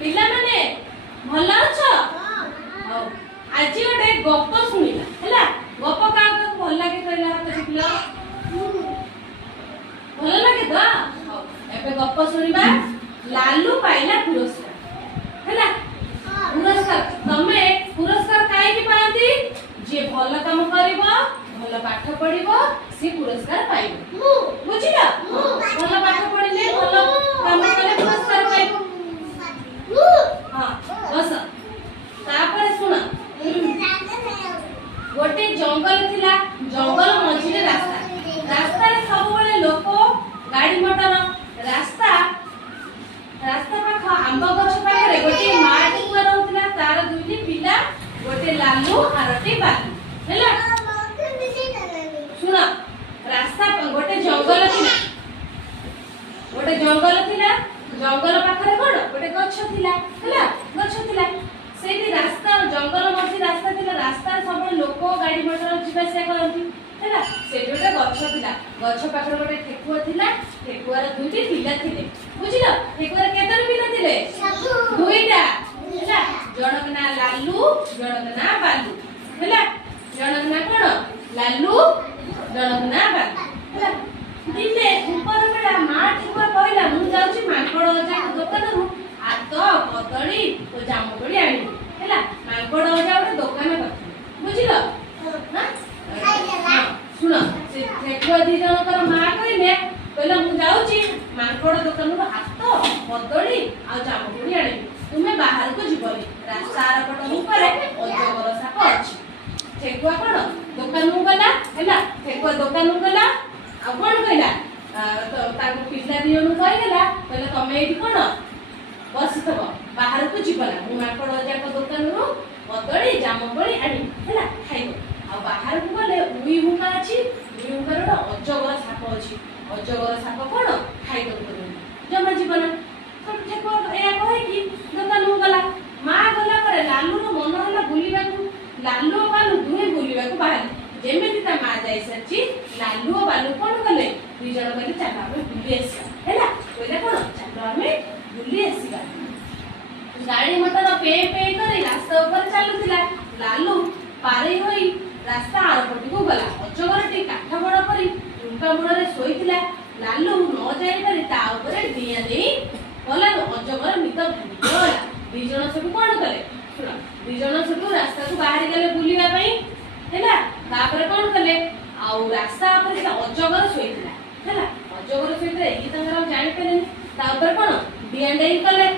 पिला माने भल अछ हां आज गोटे गप सुनिला हैला गप का भल लागे कहला हाथ टिकला भल लागे तो हां एबे गप सुनिबा लालू पाइला पुरस्कार हैला पुरस्कार तमे पुरस्कार काहे की पाती जे भल काम करिवो भल पाठ पढिवो से पुरस्कार पाइबो बुझिला भल पाठ पढिले भल काम कले पुरस्कार पाइबो हां बस तापर सुन गोटे जंगल थिला जंगल मझिले रास्ता रास्ता रे सब बळे लोक गाड़ी मोटर रास्ता रास्ता पाख आंब गछ पाखरे गोटे माटी कुआ रहउतला तार दुइटी पिला गोटे लालू आरटी बालू हैला सुन रास्ता गोटे जंगल थिला जंगल पाखरे कोन गोटे गछ थिला हैला गछ थिला सेठी रास्ता जंगल मझी रास्ता थिला रास्ता सब लोक गाड़ी मोटर जिबा से करंती हैला से गोटे गछ थिला गछ पाखरे गोटे ठेकुआ थिला ठेकुआर दुइटी पिला थिले बुझिलो ठेकुआर केतन पिला थिले दुइटा हैला जणक ना लालू जणक ना बालू हैला जणक ना कोन लालू जणक ना बालू हैला दिने ऊपर बेला मा ठेकुआ कहला मु जाउची मांकड़ अजा दुकान रु आत कदली ओ जामुकोली आनी हैला मांकड़ अजा गोटे दुकान करथि बुझिलो हां सुन से ठेकुआ दी जनकर मा कहला मु जाउची मांकड़ दुकान रु आत कदली आ जामुकोली आनी तुमे बाहर को जीवनी रास्ता आर पट ऊपर अजगर साप अछि ठेकुआ कोन दुकान मु गला हैला ठेकुआ दुकान मु गला आ कोन कहला तो ताको पिला दियोनु कहला कहला तमे एठी कोन बसितब बाहर को जीवना मु माकड़ जाक दुकान रो कदली जामुकोली आनी हैला खाइबो आ बाहर को गले उई हुका अछि उई हुकार रो अजगर साप अछि अजगर साप कोन खाइबो करू जमा जीवना तो ठेकुआ ए कहे कि दुकान मु गला मा गला पर लालू रो मन होला बुलिबा को लालू बालू दुहे बुलिबा को बाहर जेमेति ता मा जाई सची लालू और बालू कोन गले दुई जण गले चाला हम बुली आसी हैला कोइला कोन चाला हम बुली आसीबा गाड़ी मोटर पे पे करी रास्ता ऊपर चालुथिला लालू पारे होई रास्ता आर पटी को गला अजगर टी काठ बड़ करी उनका मुड़रे सोईथिला लालू न जाई पारी ता ऊपर डिया देई गला अजगर नित भांगी गला दुई जण सब कोन कले सुन दुई जण सब रास्ता को बाहर गेले बुलिबा पई हैला तापर कोन कले आउ रास्ता पर अजगर सोईथिला हैला अजगर सोईथिला एही तंगर जानि पेलेनी तापर कोन डिया देई कले